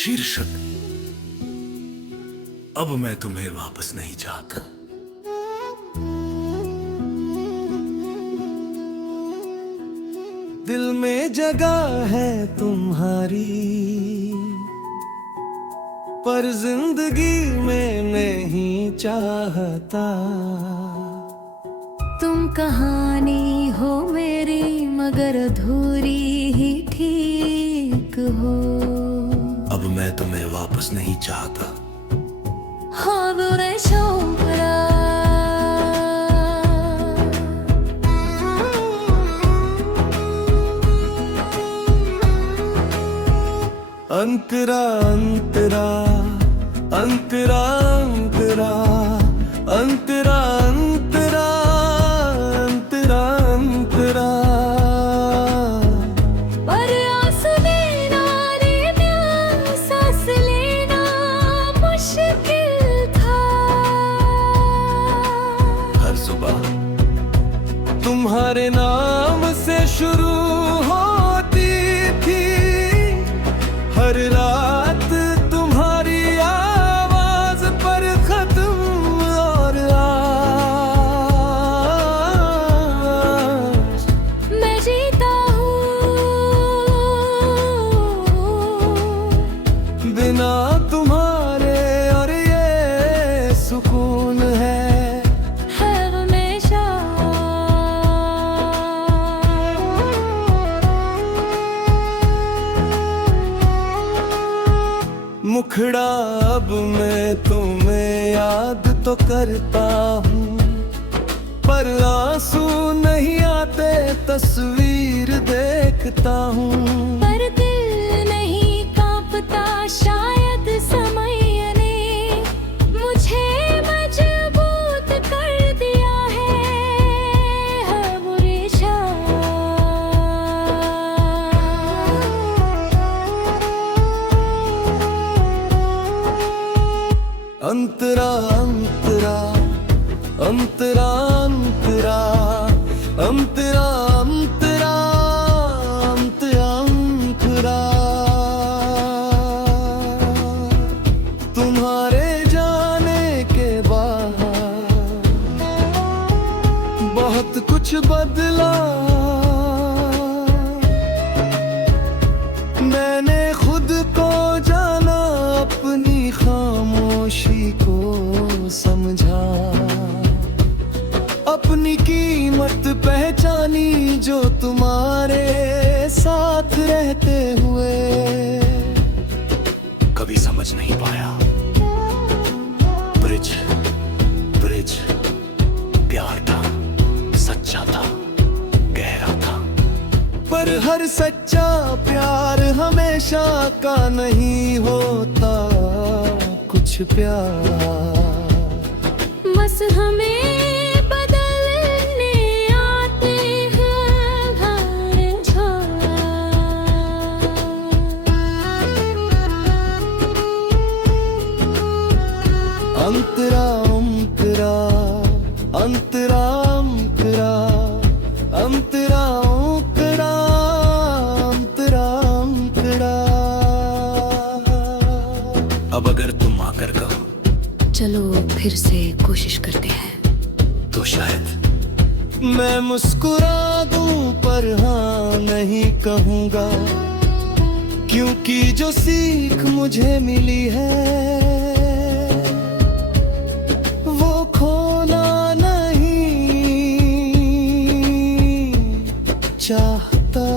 शीर्षक अब मैं तुम्हें वापस नहीं चाहता। दिल में जगह है तुम्हारी, पर जिंदगी में नहीं चाहता। तुम कहानी हो मेरी, मगर अधूरी ही ठीक हो। अब मैं तुम्हें वापस नहीं चाहता। हाँ बुरे शोभरा अंतरा अंतरा अंतरा अंतरा अंतरा अंतरा अंतरा अंतरा। पर आस देना लेना, सांस लेना मुश्किल था। हर सुबह तुम्हारे नाम से शुरू होती थी, हर रात तुम्हारी आवाज पर खत्म। और आज मैं जीता हूँ बिना तुम्हारे, और ये सुकून है हमेशा। मुखड़ा अब मैं तुम्हें याद तो करता हूँ, पर आंसू नहीं आते तस्वीर देखता हूँ। पर दिल नहीं कांपता, शायद समय ने मुझे मजबूत कर दिया है बुरी शाम। अंतरा अंतरा अंतरा अंतरा अंतरा अंतरा अंतरा अंतरा। तुम्हारे जाने के बाद बहुत कुछ बदला। मैंने खुद को जाना, अपनी खामोशी को समझा, अपनी कीमत पहचानी जो तुम्हारे साथ रहते हुए कभी समझ नहीं पाया। ब्रिज ब्रिज प्यार था, सच्चा था, गहरा था। पर हर सच्चा प्यार हमेशा का नहीं होता। कुछ प्यार बस हमें बदलने आते हैं हर झोल। अंतरा अंतरा अंतरा अंतरा अंतरा अंतरा अंतरा अंतरा। अब अगर तुम आकर कहो चलो फिर से कोशिश करते हैं, तो शायद मैं मुस्कुरा दूं, पर हाँ नहीं कहूँगा, क्योंकि जो सीख मुझे मिली है वो खोना नहीं चाहता।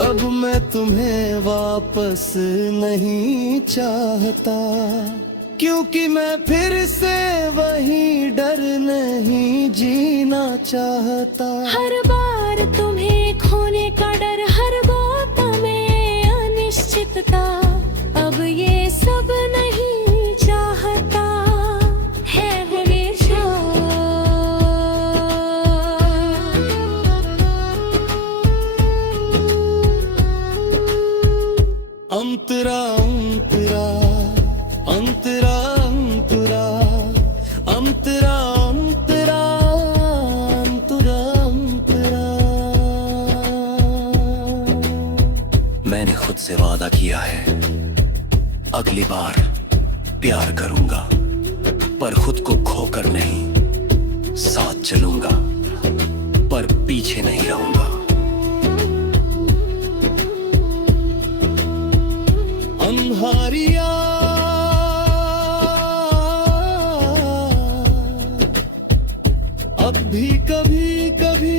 अब मैं तुम्हें वापस नहीं चाहता, क्योंकि मैं फिर से वही डर नहीं जीना चाहता। हर बार तुम्हें खोने का डर, हर बात में अनिश्चितता। अब ये सब नहीं चाहता है हमेशा। अंतरा अंतरा अंतरा अंतरा मैंने खुद से वादा किया है, अगली बार प्यार करूंगा, पर खुद को खोकर नहीं, साथ चलूंगा पर पीछे नहीं रहूंगा। अंधारिया अब भी कभी कभी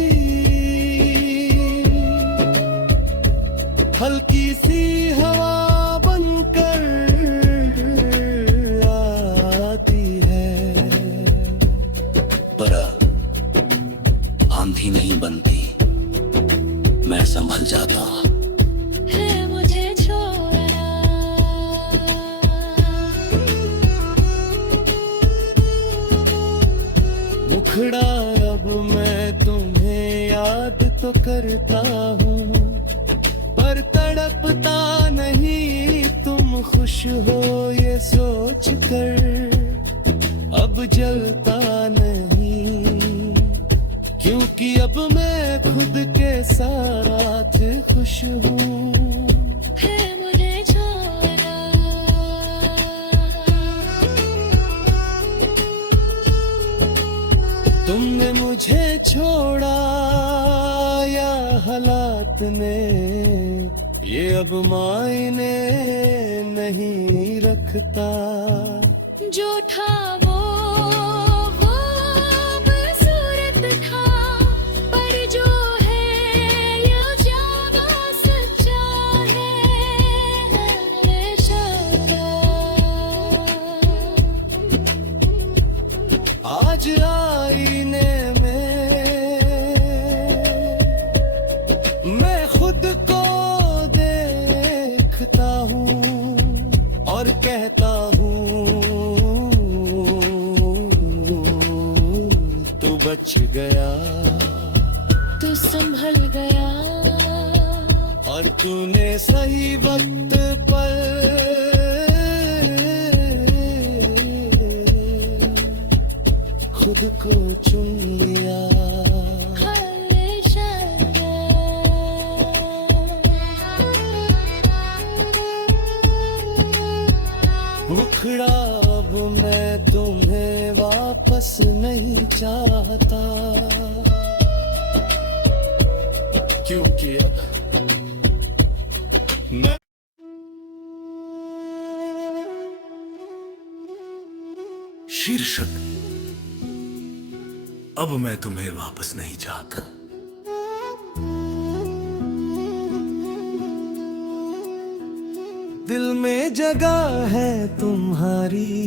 हल्की सी हवा बनकर आती है, पर आंधी नहीं बनती, मैं संभल जाता। है मुझे छोड़ना, मुखड़ा अब मैं तुम्हें याद तो करता हूँ, पर तड़पता नहीं तुम खुश हो ये सोच कर, अब जलता नहीं, क्योंकि अब मैं खुद के साथ खुश हूँ। है मुझे छोड़ना, तुमने मुझे छोड़ा या हालात ने, ये अब मायने नहीं रखता। जो था वो बदसूरत था, पर जो है ये ज्यादा सच्चा है शौरा। आज आईने में मैं खुद को देखता हूँ और कहता हूँ तू बच गया, तू संभल गया, और तूने सही वक्त पर खुद को चुन लिया। मुखड़ा अब मैं तुम्हें वापस नहीं चाहता, क्योंकि अब मैं शीर्षक अब मैं तुम्हें वापस नहीं चाहता। दिल में जगह है तुम्हारी,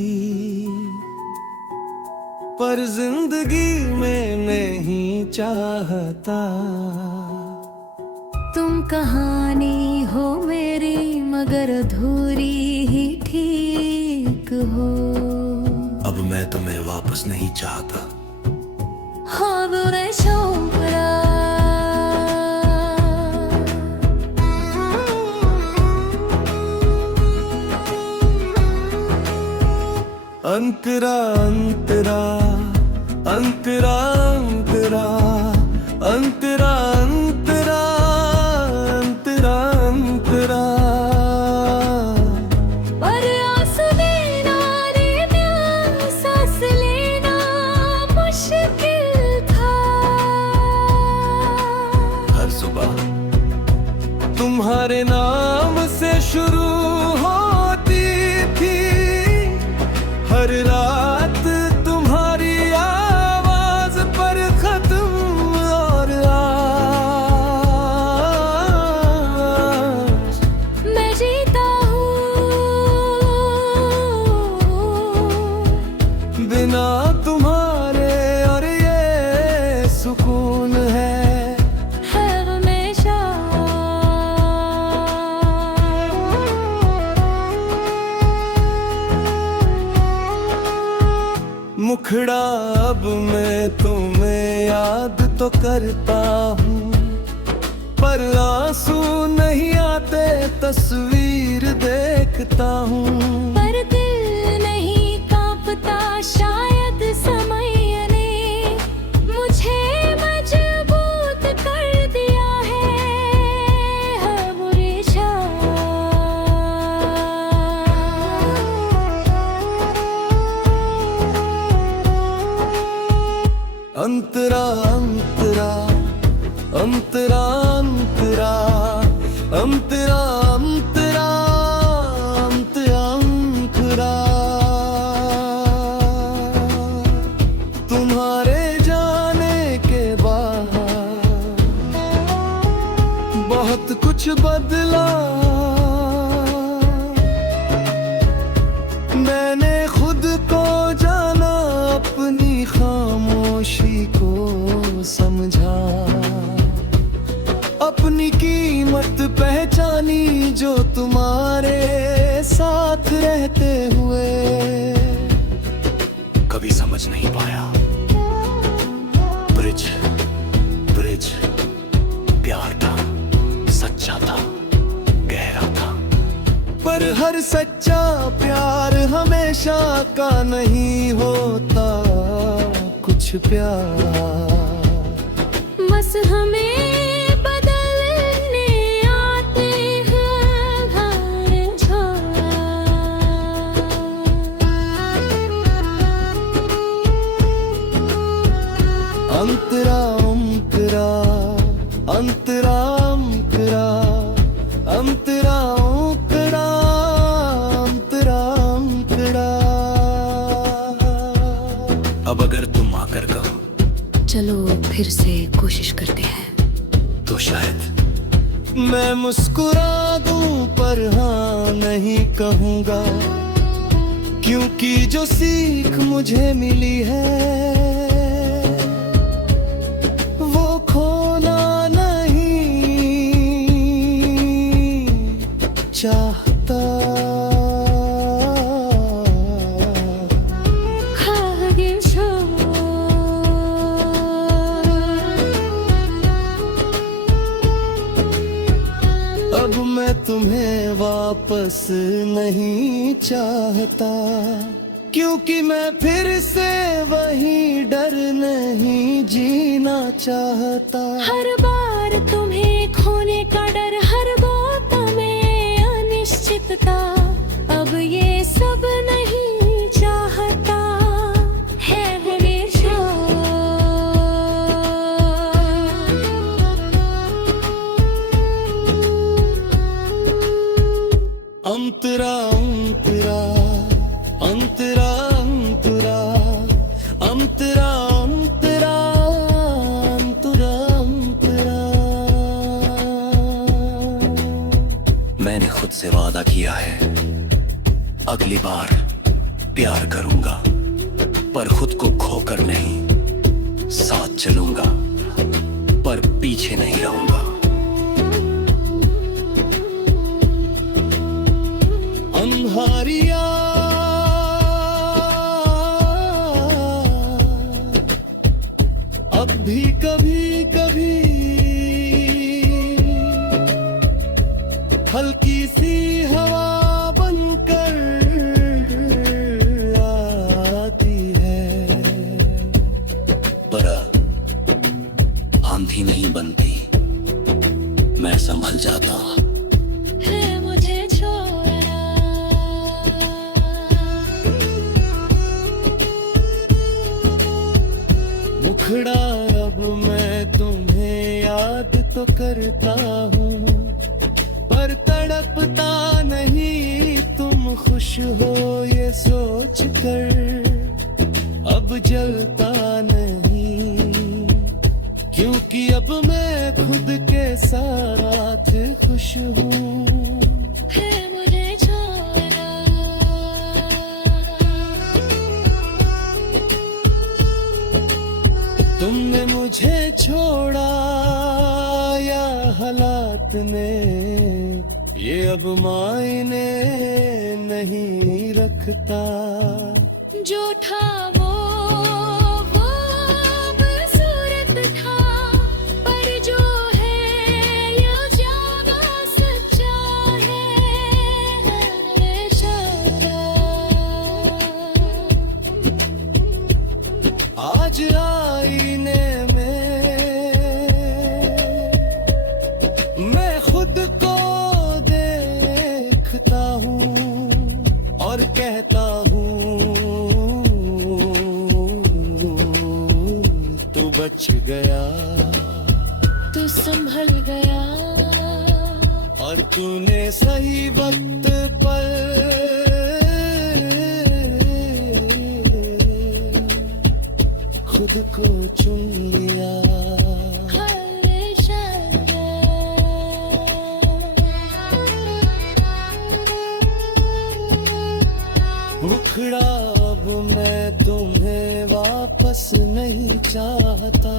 पर जिंदगी में नहीं चाहता। तुम कहानी हो मेरी, मगर अधूरी ही ठीक हो। अब मैं तुम्हें वापस नहीं चाहता। हाँ बुरे शौकरा, अंतरा अंतरा अंतरा अंतरा अंतरा अंतरा अंतरा अंतरा, पर आस देना लेना, सांस लेना मुश्किल था। हर सुबह तुम्हारे नाम से शुरू होती थी, हर रात तुम्हारी आवाज पर खत्म, और आज मैं जीता हूँ बिना तुम्हारे, और ये सुकून है हमेशा। मुखड़ा अब मैं तुम्हें याद तो करता हूँ, पर आंसू नहीं आते, तस्वीर देखता हूँ। पर दिल नहीं कांपता, शायद समय ने मुझे मजबूत कर दिया है बुरी शायद। तुम्हारे साथ रहते हुए। कभी समझ नहीं पाया, ब्रिज ब्रिज प्यार था, सच्चा था, गहरा था। पर हर सच्चा प्यार हमेशा का नहीं होता। कुछ प्यार बस हमें बदलने आते हैं हर छोर। अंतरा अंतरा अंतरा अंतरा अंतरा अंतरा अंतरा अंतरा। अब अगर तुम आकर कहो चलो फिर से कोशिश करते हैं। तो शायद मैं मुस्कुरा दूं पर हाँ नहीं कहूँगा, क्योंकि जो सीख मुझे मिली है वो खोना नहीं चाहता। अब मैं तुम्हें वापस नहीं चाहता, क्योंकि मैं फिर से वही डर नहीं जीना चाहता। हर बार तुम्हें खोने का डर, हर बात में अनिश्चितता। अब ये सब नहीं चाहता है हमेशा। अंतरा अंतरा अंतरा अंतरा अंतरा अंतरा अंतरा अंतरा। मैंने खुद से वादा किया है, अगली बार प्यार करूंगा, पर खुद को खोकर नहीं, साथ चलूंगा पर पीछे नहीं रहूंगा। अंधारिया अब भी कभी कभी हल्की सी हवा बनकर आती है। पर आंधी नहीं बनती, मैं संभल जाता। है मुझे छोड़ना, मुखड़ा अब मैं तुम्हें याद तो करता हूँ, पर तड़पता नहीं तुम खुश हो ये सोच कर। अब जलता नहीं, क्योंकि अब मैं खुद के साथ खुश हूँ। है मुझे छोड़ना। तुमने मुझे छोड़ा या हालात ने, ये अब मायने नहीं रखता। जो था वो बदसूरत था, पर जो है ये ज्यादा सच्चा है इशारा। आज आईने में मैं खुद को देखता हूँ और कहता हूँ तू बच गया, तू संभल गया, और तूने सही वक्त पर खुद को चुन लिया। मुखड़ा अब मैं तुम्हें वापस नहीं चाहता,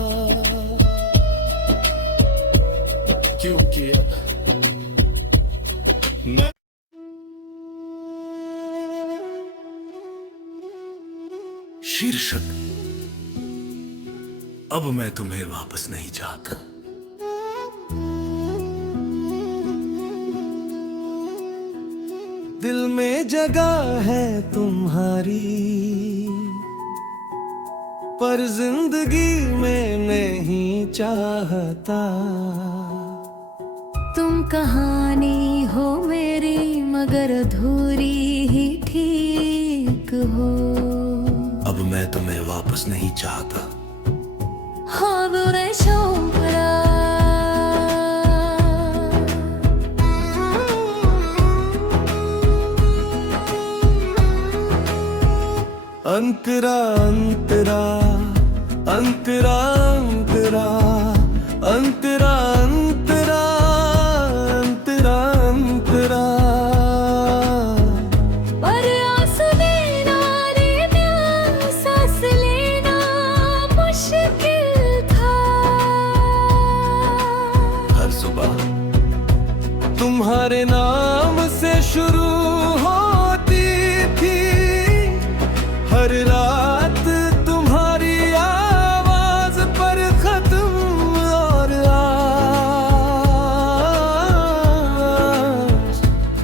क्योंकि अब मैं शीर्षक अब मैं तुम्हें वापस नहीं चाहता। दिल में जगह है तुम्हारी, पर जिंदगी में नहीं चाहता। तुम कहानी हो मेरी मगर अधूरी ही ठीक हो। अब मैं तुम्हें वापस नहीं चाहता। हाँ बुरे शोभरा अंतरा अंतरा अंतरा अंतरा अंतरा अंतरा अंतरा अंतरा। पर आस देना लेना सांस लेना मुश्किल था। हर सुबह तुम्हारे नाम से शुरू होती थी, हर रात तुम्हारी आवाज पर खत्म। और आज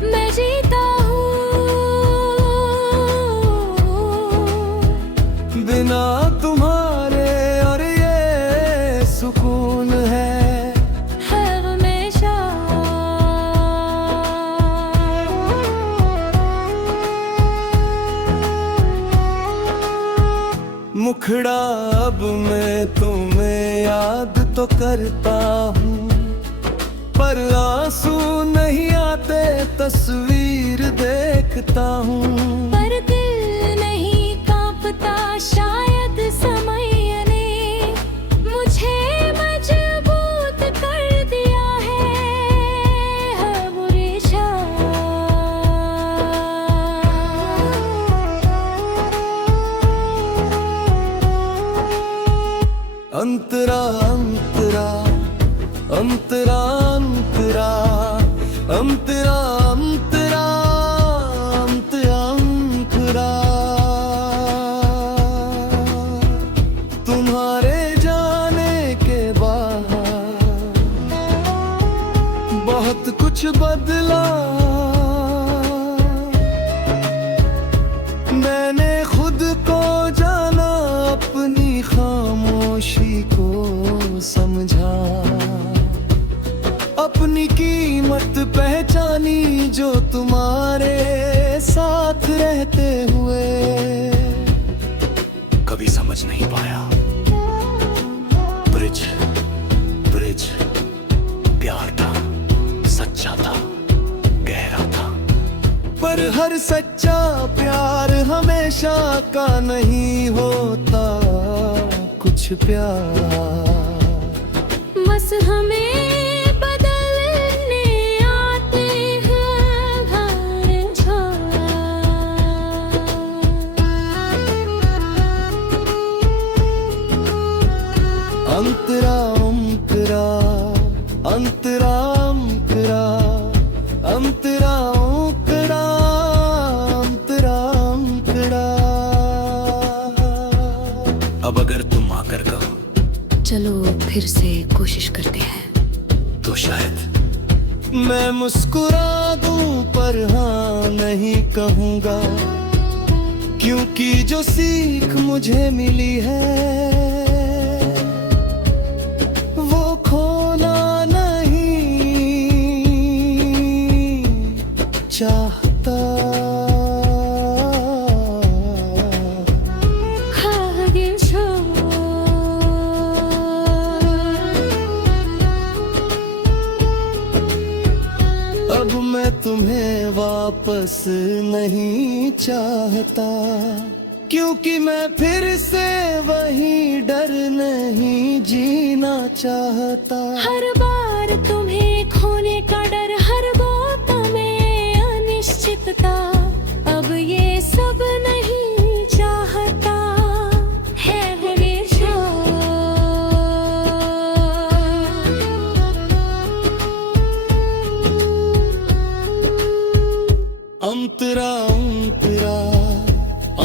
मैं जीता हूँ बिना तुम्हारे, और ये सुकून है हमेशा। मुखड़ा अब मैं तुम्हें याद तो करता हूँ, पर आंसू नहीं आते तस्वीर देखता हूँ। पर दिल नहीं कांपता शायद समय ने मुझे मजबूत कर दिया है बुरी शाम। अंतरा अंतरा अंतरा अंतरा अंतरा अंतरा अंतरा अंतरा। तुम्हारे जाने के बाद बहुत कुछ बदला। मैंने खुद को जाना, अपनी खामोशी को समझा, अपनी कीमत पहचानी जो तुम्हारे साथ रहते हुए। कभी समझ नहीं पाया। ब्रिज ब्रिज प्यार था, सच्चा था, गहरा था। पर हर सच्चा प्यार हमेशा का नहीं होता। कुछ प्यार बस हमें बदलने आते हैं हर झोल। अंतरा अंतरा अंतरा अंतरा अंतरा अंतरा अंतरा अंतरा। अब अगर तुम आकर कहो चलो फिर से कोशिश करते हैं, तो शायद मैं मुस्कुरा दूं, पर हाँ नहीं कहूँगा, क्योंकि जो सीख मुझे मिली है वो खोना नहीं चाहता। अब मैं तुम्हें वापस नहीं चाहता, क्योंकि मैं फिर से वही डर नहीं जीना चाहता। हर बार तुम्हें खोने का डर, हर बात में अनिश्चितता। अब ये सब नहीं चाहता है हमेशा। अंतरा अंतरा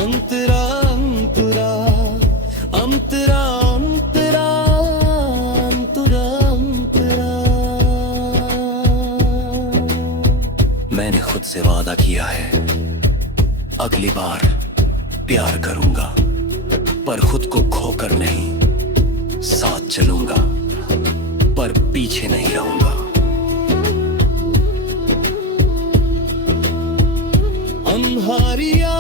अंतरा अंतरा मैंने खुद से वादा किया है, अगली बार प्यार करूंगा, पर खुद को खोकर नहीं, साथ चलूंगा, पर पीछे नहीं रहूंगा। अंधारिया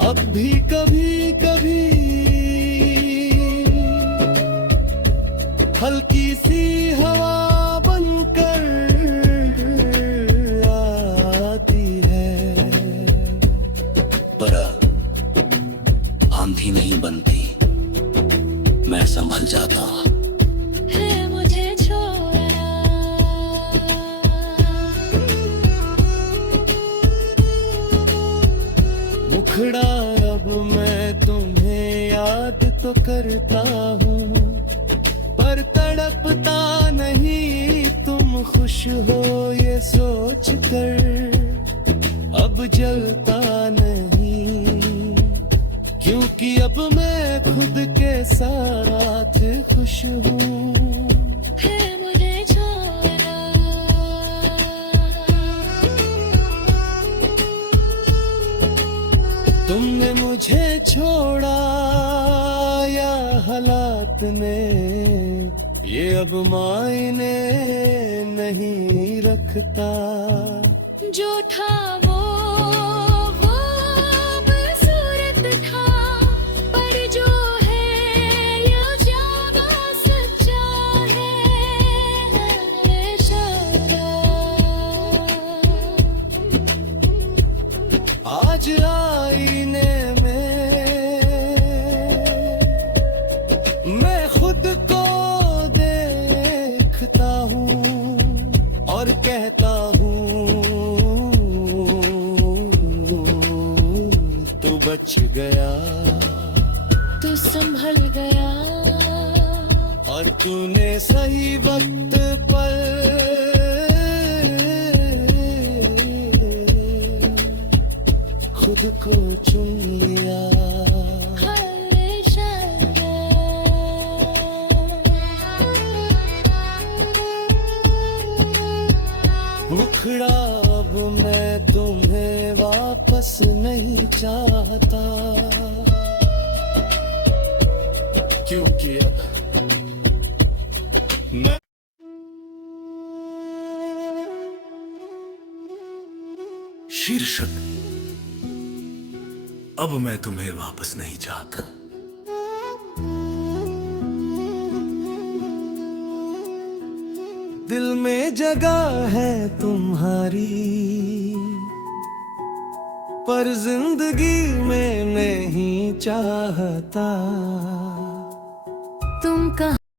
अब भी कभी कभी हल्की सी हवा बनकर आती है, पर आंधी नहीं बनती, मैं संभल जाता हूं। है मुझे छोड़ना, मुखड़ा अब मैं तुम्हें याद तो करता हूँ, पर तड़पता नहीं, तुम खुश हो ये सोच कर अब जलता नहीं, क्योंकि अब मैं खुद के साथ खुश हूँ। है मुझे छोड़ना, तुमने मुझे छोड़ा या हालात ने, ये अब मायने नहीं रखता। जो था वो बदसूरत था, पर जो है ये ज्यादा सच्चा है शौरा। आज आईने में मैं खुद को देखता हूँ और कहता हूँ तू बच गया, तू संभल गया, और तूने सही वक्त पर खुद को चुन लिया। मुखड़ा अब मैं तुम्हें वापस नहीं चाहता, क्योंकि अब मैं शीर्षक, अब मैं तुम्हें वापस नहीं चाहता। दिल में जगह है तुम्हारी, पर जिंदगी में नहीं चाहता। तुम कहाँ